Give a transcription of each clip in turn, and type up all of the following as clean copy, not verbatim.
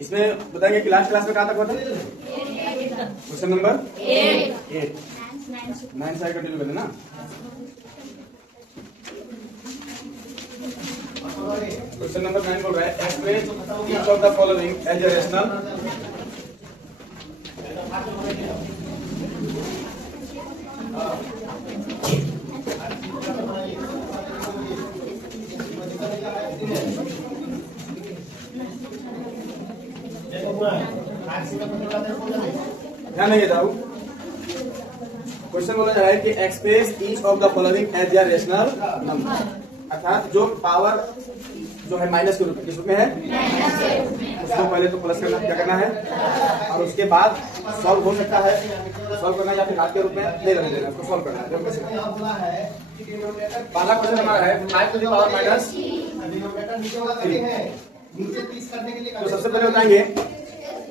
इसमें बताएंगे कि लास्ट क्लास में कहाँ तक होता है? क्वेश्चन नंबर 8 9 साइड कंटिन्यू करना ना। क्वेश्चन नंबर 9 बोल रहा है express each of the following as a rational ध्यान नहीं जाओ। क्वेश्चन बोला जा रहा है कि express each of the following as a rational number, अर्थात जो पावर जो है माइनस के रूप में, किस रूप में है? उसको पहले तो प्लस करना, क्या करना है, और उसके बाद सॉल्व हो सकता है, सॉल्व करना या फिर हाथ के रूप में नहीं रहने देना, उसको सॉल्व करना है। पहला क्वेश्चन हमारा है 5 टू द पावर माइनस 3। तो सबसे पहले बताएंगे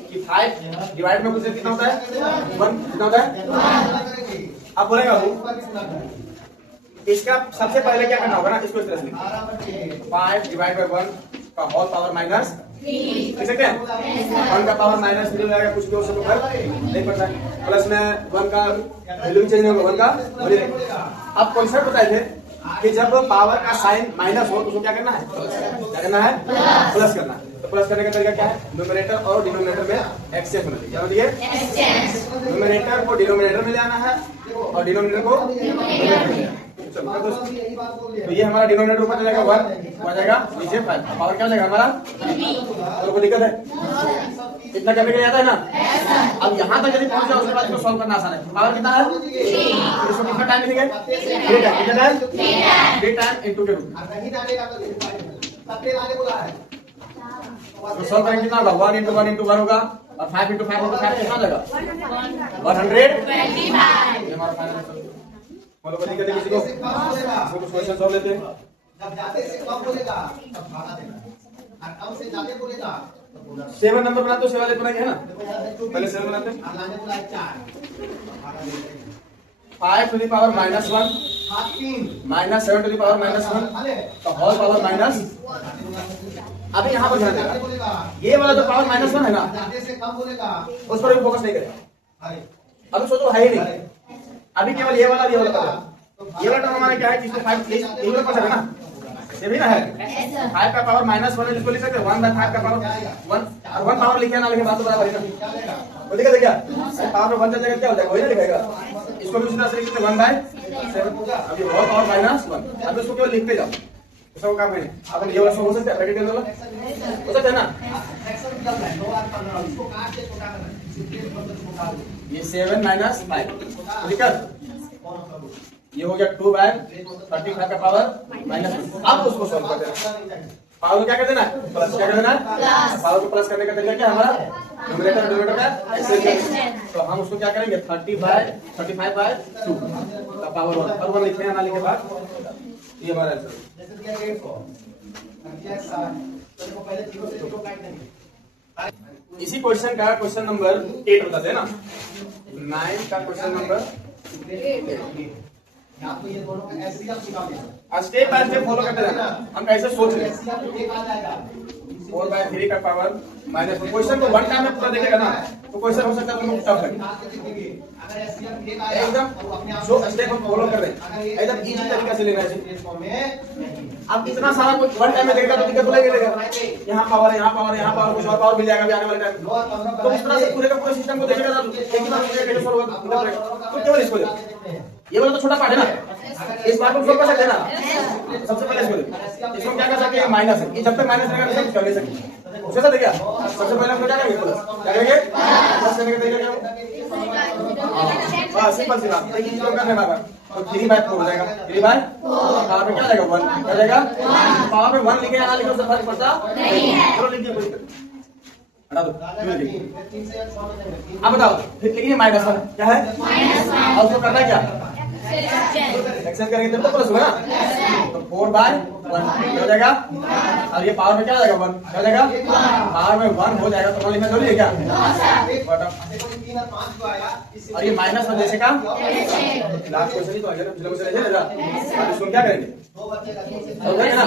कि 5 डिवाइड में कुछ कितना होता है? 1 कितना होता है? आप बोलेंगे बाबू इसका सबसे पहले क्या करना होगा ना, इसको इस तरह से 5 डिवाइड बाय 1 का होल पावर माइनस 3 लिख सकते हैं। 1 का पावर माइनस 3 जाएगा, कुछ भी हो सकता है नहीं पड़ता है, प्लस में 1 का वैल्यू भी चेंज होगा, 1 का वैल्यू। अब कॉन्सेप्ट बताए थे कि जब पावर का साइन माइनस हो तो उसको क्या करना है? क्या करना है? प्लस करना है। तो प्लस करने का तरीका क्या है? न्यूमरेटर और डिनोमिनेटर में एक्सचेंज होना चाहिए। क्या होती है? न्यूमरेटर को डिनोमिनेटर में ले आना है और डिनोमिनेटर को न्यूमरेटर में ले आना है। तो ये हमारा डिनोमिनेटर ऊपर चलेगा 1 आ जाएगा, नीचे 5, पावर क्या हो जाएगा हमारा? और कोई दिक्कत है? इतना करने के लिए आता है ना। अब यहाँ तक यदि पहुंच जाए उसके बाद इसको सॉल्व करना आसान है। पावर कितना है? इसको कितना टाइम लिखेंगे? 3 टाइम इनटू के रूप में तो सॉल्व करेंगे कितना होगा? 1 × 1 × 1 होगा और 5 × 5 × 5 कितना जाएगा? 125। ये हमारा फाइनल आंसर। बोलो कोई दिक्कत है किसी को? इसको कुछ क्वेश्चन सॉल्व लेते हैं। जब जाते से कम बोलेगा तब भागा देना, और कम से जाते बोलेगा तो बोला 7 नंबर बनाते तो 7 वाले बनाएंगे है ना, पहले 7 बनाते हैं। आने बोला 4 5 to the power minus 1 minus 7 to the power minus 1 तो होल पावर माइनस। अभी यहाँ पर ध्यान देना, ये वाला जो पावर माइनस 1 है ना, जाते से कम बोलेगा उस पर भी फोकस नहीं करेगा। अभी सोचो है ही नहीं, अभी केवल ये वाला ये वाला ये वाला टर्म हमारा क्या है? जिसको 5 ये वाला पता है ना, ये भी ना है 5 का पावर माइनस 1 है, जिसको लिख सकते हैं 1/5 का पावर 1 और 1 पावर लिखे ना लिखे बात तो बराबर है ना। वो दिक्कत है क्या? पावर में 1 चल जाएगा, क्या हो जाएगा? वही ना लिखेगा। इसको भी उसी तरह से लिख सकते हैं 1/7। अभी होल पावर माइनस 1, अभी उसको केवल लिखते जाओ, इसका काम है। अब ये वाला हो सकता है, ब्रैकेट के अंदर हो सकता है ना। ये 7 माइनस 5 दिक्कत, ये हो गया 2/35 का पावर माइनस 1। अब उसको सॉल्व कर देना, पावर को क्या कर देना है? प्लस। क्या कर देना है? पावर को प्लस करने का तरीका क्या है हमारा? न्यूमरेटर डिनोमिनेटर का एक्सचेंज। तो हम उसको क्या करेंगे? 35/2 का पावर 1 और 1 लिखे ना लिखे बाद ये हमारा आंसर। इसी क्वेश्चन का क्वेश्चन नंबर 8 बताते हैं ना, 9 का question number 8। Step by step follow करते रहना, हम कैसे सोच रहे हैं। 4/3 का पावर माइनस। क्वेश्चन को 1 टाइम में पूरा देखेगा ना तो क्वेश्चन हो सकता है तुमको टफ लगे। एकदम जो स्टेप हम फॉलो कर रहे हैं एकदम इजी तरीका से लेना चाहिए। अब इतना सारा कुछ 1 टाइम में देखेगा तो दिक्कत लगेगा। यहाँ पावर है, यहाँ पावर है, यहाँ पावर, कुछ और पावर मिल जाएगा भी आने वाले टाइम। तो इस तरह से पूरे का पूरे सिस्टम को देखेगा तो एक ही बार कैसे सॉल्व होगा तो केवल इसको ये वाला तो छोटा पार्ट है ना, इस पार्ट को सॉल्व कर सकते हैं ना। सबसे पहले इसको क्या कर सकते हैं? माइनस है, ये जब तक माइनस रहेगा तो कर नहीं सकते। उसे तो देखिए सबसे पहले हम क्या करेंगे? प्लस। क्या करेंगे? प्लस करने का तरीका क्या होगा? सिंपल सी बात, एक चीज करने वाला तो 3/4 हो जाएगा। 3/4 पावर में क्या जाएगा? 1 क्या जाएगा? पावर में 1 लिखे या ना लिखे उससे फर्क पड़ता नहीं है। चलो लिखिए, कोई हटा दो। अब बताओ फिर लिखिए -1 क्या है? और उसको करना क्या? एक्सचेंज करेंगे तब तो प्लस होगा ना। तो 4/1 हो जाएगा और ये पावर में क्या जाएगा? 1 क्या जाएगा? पावर में 1 हो जाएगा तो लिखना जरूरी है क्या? और ये -1 जैसे का लास्ट क्वेश्चन ही तो आ गया ना, इसको क्या करेंगे? दो बचेगा, दो से सॉल्व करेंगे ना?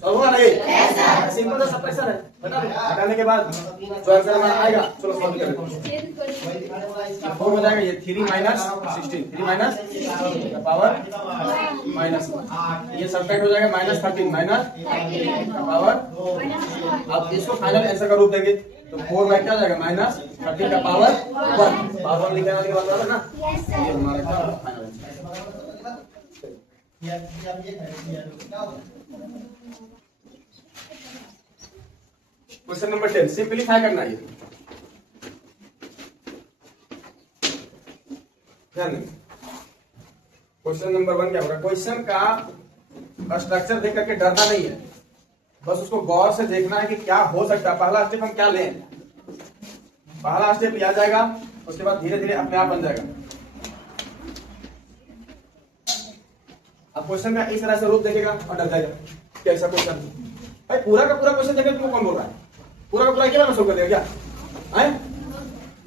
सॉल्व होगा ना ये? सिंपल सा सब्ट्रैक्शन है। बता दो, हटाने के बाद जो आंसर हमारा आएगा, चलो सॉल्व करें। वही दिखाने वाला इसका 4 हो जाएगा ये 3 माइनस 16, 3 माइनस का पावर माइनस, ये सब्ट्रैक्ट हो जाएगा माइनस 13 माइनस का पावर। अब इसको फाइनल आंसर का रूप देंगे तो 4 बाय क्या हो जाएगा माइनस 13 का पावर 1, पावर 1 लिखने वाले के बाद बराबर ना, ये हमारा क्या फाइनल आंसर। ये क्या होगा? क्वेश्चन नंबर 10 सिंपलीफाई करना है। क्वेश्चन नंबर 1 क्या होगा? क्वेश्चन का स्ट्रक्चर देख करके डरना नहीं है, बस उसको गौर से देखना है कि क्या हो सकता है। पहला स्टेप हम क्या लें, पहला स्टेप लिया जाएगा, उसके बाद धीरे धीरे अपने आप बन जाएगा। अब क्वेश्चन का इस तरह से रूप देखेगा और डर जाएगा कैसा क्वेश्चन भाई। पूरा का पूरा क्वेश्चन देखे तुमको कौन बोल रहा है? पूरा का पूरा एक बार में सोल्व कर देगा क्या?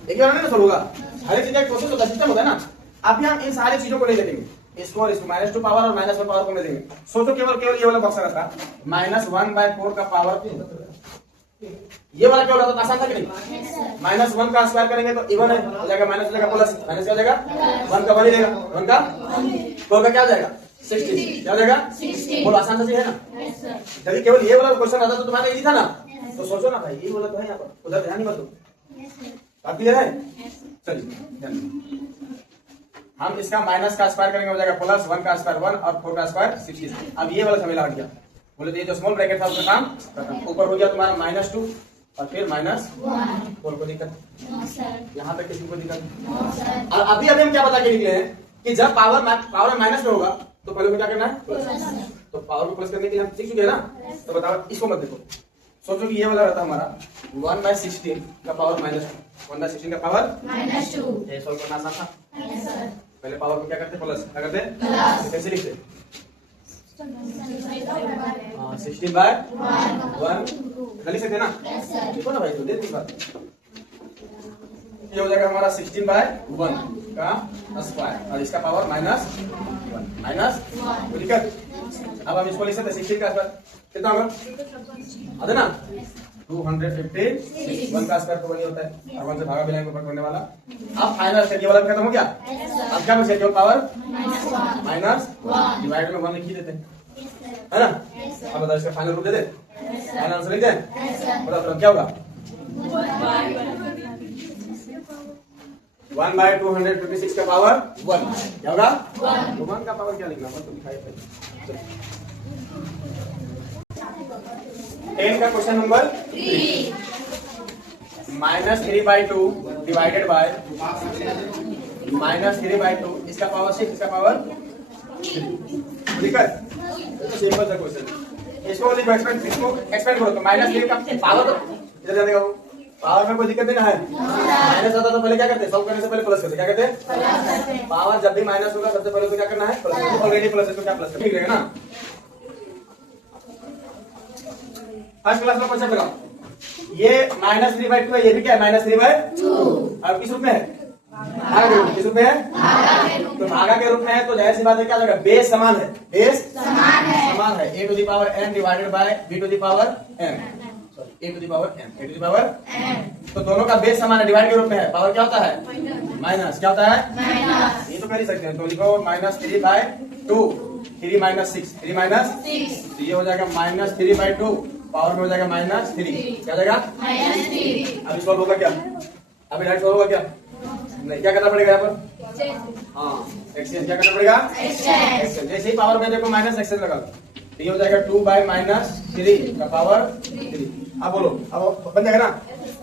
एक बार में ना सोल्व होगा, हर एक चीज का प्रोसेस होता है, सिस्टम होता है ना। अभी हम इन सारी चीजों को नहीं देखेंगे, इसको और इसको -2 पावर और -1 पावर को नहीं देंगे। सोचो केवल ये वाला बॉक्स रहता -1/4 का पावर, ये वाला क्या होता है? आसान था कि नहीं? -1 का स्क्वायर करेंगे तो इवन है हो जाएगा, माइनस हो जाएगा प्लस, माइनस क्या हो जाएगा 1 का 1 ही रहेगा, 1 का 4 का क्या हो जाएगा 16, क्या हो जाएगा 16। बहुत आसान सा है ना। यदि केवल ये वाला क्वेश्चन आता तो तुम्हारा इजी था ना, तो सोचो ना भाई ये वाला तो है यहाँ पर, उधर ध्यान नहीं मत दो। बात क्लियर है? चलिए ध्यान दो। हम इसका माइनस का स्क्वायर करेंगे हो जाएगा प्लस, 1 का स्क्वायर 1 और 4 का स्क्वायर 16। अब ये वाला झमेला हट गया, बोले तो ये जो स्मॉल ब्रैकेट था उसका काम खत्म। ऊपर हो गया तुम्हारा -2 और फिर -1। बोल को दिक्कत यहाँ तक किसी को दिक्कत? और अभी हम क्या बता के निकले हैं कि जब पावर माइनस में होगा तो पहले को क्या करना है प्लस। तो पावर को प्लस करने के लिए हम सीख चुके हैं ना। तो बताओ इसको मत देखो, सोचो कि ये वाला रहता हमारा 1/16 का पावर -2, 1/16 का पावर -2। ये सॉल्व करना आसान था। पहले पावर को क्या करते प्लस, क्या करते कैसे लिखते? 16/1 लिख सकते ना? देखो ना भाई, तो देख बात ये हो जाएगा हमारा 16/1 का स्क्वायर और इसका पावर -1 दिक्कत। अब हम इसको लिख सकते 16 का स्क्वायर कितना होगा? आता ना 256। 1 का स्क्वायर तो वही होता है और 1 से भागा भी ऊपर करने वाला। अब फाइनल स्टेप ये वाला खत्म हो गया। अब क्या बचा? केवल पावर -1 डिवाइड में 1 लिख ही देते हैं, है ना? अब बताओ इसका फाइनल रूप दे दे, फाइनल आंसर लिख दे। बताओ क्या होगा? 1/256 का पावर 1 क्या होगा? 1 का पावर क्या लिखना तो दिखाई पहले। 10 का क्वेश्चन नंबर 3 -3/2 डिवाइडेड बाय -3/2 इसका पावर 6 इसका पावर 3। दिक्कत? सिंपल सा क्वेश्चन, इसको एक्सपेंड करो तो -3 का पावर तो इधर जाने का, पावर में कोई दिक्कत नहीं ना है। माइनस होता तो पहले क्या करते? सॉल्व करने से पहले प्लस करते, क्या करते? पावर जब भी माइनस होगा सबसे पहले तो क्या करना है प्लस। ऑलरेडी प्लस है तो क्या प्लस ठीक रहेगा ना। फर्स्ट क्लास में क्वेश्चन लगाओ, ये -3/2 है, ये भी क्या है -3/2। अब किस रूप में है? भागा के रूप। किस रूप में है? तो भागा के रूप में है तो जाहिर सी बात है क्या हो जाएगा? बेस समान है, बेस समान है। a to the power n divided by b to the power n, a to the power n। तो दोनों का बेस समान है, डिवाइड के रूप में है। पावर क्या होता है? माइनस। क्या होता है? ये तो कर ही सकते हैं, तो लिखो -3/2, 3 - 6, 3 - 6 तो ये हो जाएगा -3/2, पावर में हो जाएगा -3, क्या हो जाएगा? अभी सॉल्व होगा क्या? अभी राइट सॉल्व होगा क्या? नहीं, क्या करना पड़ेगा यहाँ पर? हाँ एक्सचेंज। क्या करना पड़ेगा? एक्सचेंज। जैसे ही पावर में देखो माइनस एक्सचेंज लगा तो ये हो जाएगा 2/-3 का पावर 3। अब बोलो, अब बन जाएगा ना?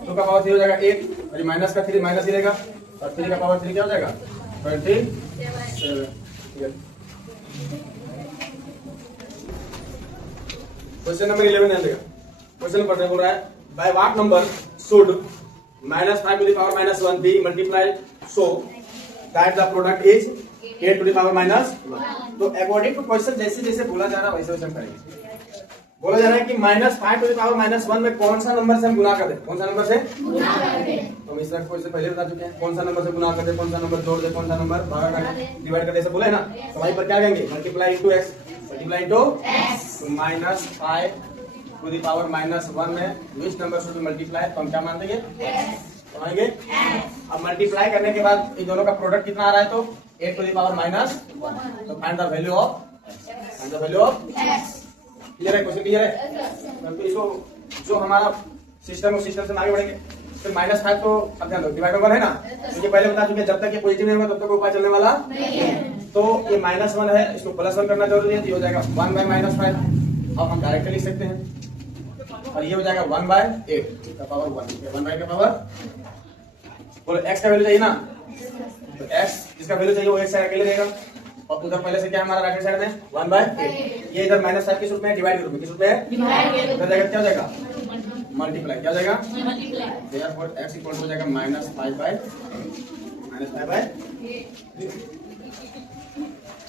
2 का पावर 3 हो जाएगा 8 और माइनस का 3 माइनस ही रहेगा और 3 का पावर 3 क्या हो जाएगा 27। क्वेश्चन नंबर 11 ध्यान देगा। क्वेश्चन पढ़ने बोल रहा है by what number should -5 to the power -1 be multiplied so that the product is 8 to the power -1। तो अकॉर्डिंग टू क्वेश्चन जैसे जैसे बोला जा रहा है वैसे वैसे हम करेंगे। बोला जा रहा है कि -5 टू द पावर -1 में कौन सा नंबर से हम गुना कर दे, कौन सा नंबर से तो हम इस तरह को इससे पहले बता चुके हैं, कौन सा नंबर से गुना कर दे, कौन सा नंबर जोड़ दे, कौन सा नंबर भागा कर दे, डिवाइड कर दे, ऐसे बोले है ना। तो वहीं पर क्या कहेंगे, multiply into x, multiply into x। तो -5 टू द पावर -1 में which number should be multiply, तो हम क्या मान देंगे, समझेंगे। अब मल्टीप्लाई करने के बाद इन दोनों का प्रोडक्ट कितना आ रहा है, तो 8 टू द पावर -1, तो find the value of clear है, क्वेश्चन क्लियर है। तो इसको जो हमारा सिस्टम है, सिस्टम से आगे बढ़ेंगे। फिर -5 तो अब ध्यान दो डिवाइड बाय 1 है ना, तो ये पहले बता चुके हैं, जब तक ये पॉजिटिव नहीं होगा तब तक ऊपर चलने वाला नहीं है। तो ये -1 है, इसको +1 करना जरूरी है, तो ये हो जाएगा 1 बाय -5। अब हम डायरेक्ट लिख सकते हैं, और ये हो जाएगा 1 बाय 8 का पावर 1, 1 बाय का पावर। बोलो x का वैल्यू चाहिए ना, तो x जिसका वैल्यू चाहिए वो एक साइड अकेले रहेगा, और उधर पहले से क्या हमारा राइट साइड में 1 बाय 8। ये इधर -5 किस रूप में है, डिवाइड के रूप में, किस रूप में है, उधर जाएगा क्या हो जाएगा, मल्टीप्लाई, क्या हो जाएगा, देयरफॉर x इक्वल टू हो जाएगा -5 बाय -5 बाय